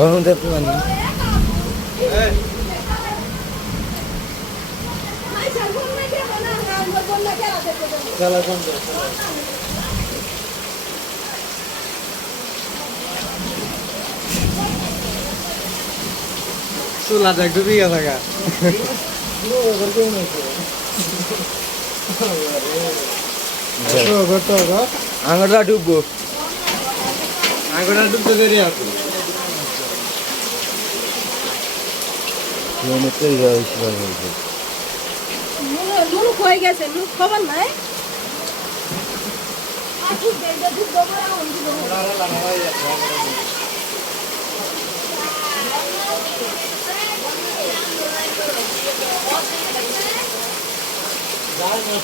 হরমতে পানি চুলাটা একটু বিঘা থাকা। আঙুরটা ডুববো। আগুনটা ডুবতে দেরি আছে তৈরি হয়েছে মুলুক হয়ে গেছে মুলুক খবর নাই। যাই না